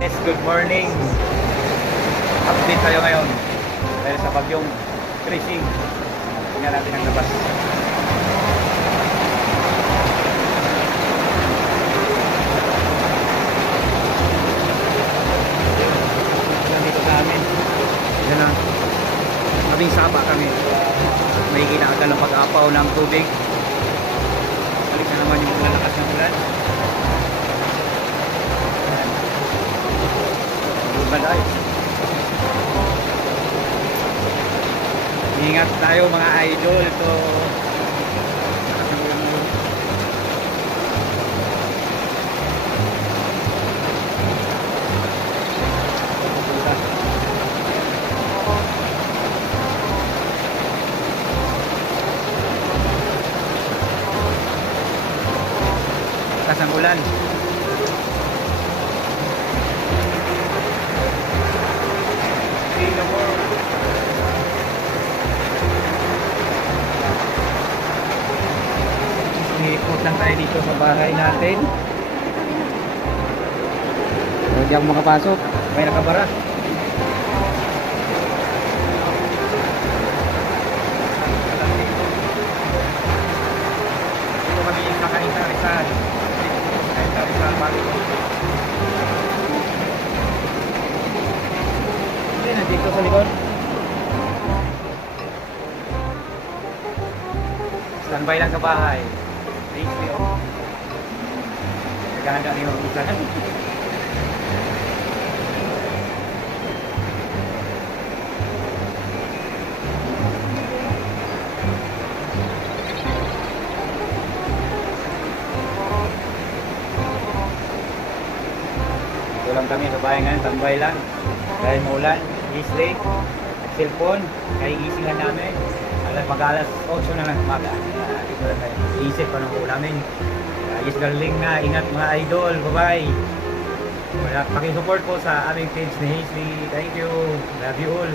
Yes, good morning. Update tayo ngayon dahil sa bagyong Krising. Tingnan natin ang labas. Nandito sa amin. Yan na. Kaming sapa kami. May kinakagal ng pag-apaw ng tubig. Balik na naman yung lalakas ng ulan. Balay. Ingat tayo mga idol. So lakas ng ulan. Ikot lang tayo dito sa bahay natin. Hindi ako makapasok. May nakabara. Dito kami kakain sa Rizal. Kain sa Rizal bago. Hindi, nandito sa likod. Standby lang sa bahay. Naghahanap niyo ang isa. Ito lang kami sa bahay ngayon, tambay lang. Dahil maulan, isli, cellphone, kaigising lang namin. Mag-alas 8 na lang umaga. Dito lang tayo. Iisip pa ng ulamin. Ayos galing na. Ingat mga idol. Bye-bye. Pakisupport po sa aming page ni Hazley. Thank you. Love you all.